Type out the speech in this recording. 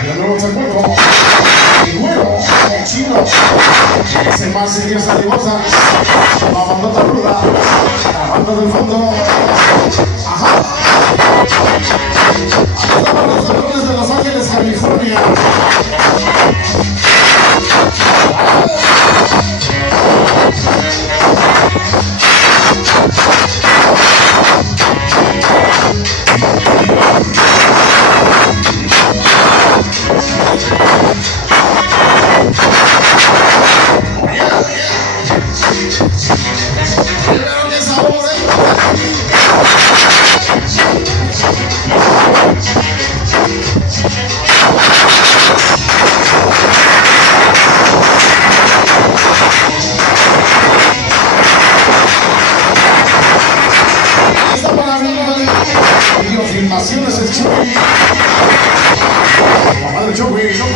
El nuevo cuerpo. El güero, el chino. Ese más seriosa ribosa. La bandota ruda. La banda del fondo. Ajá. Estamos nosotros desde Los Ángeles, California. Filmaciones el Chuy. Mamá del Chuy.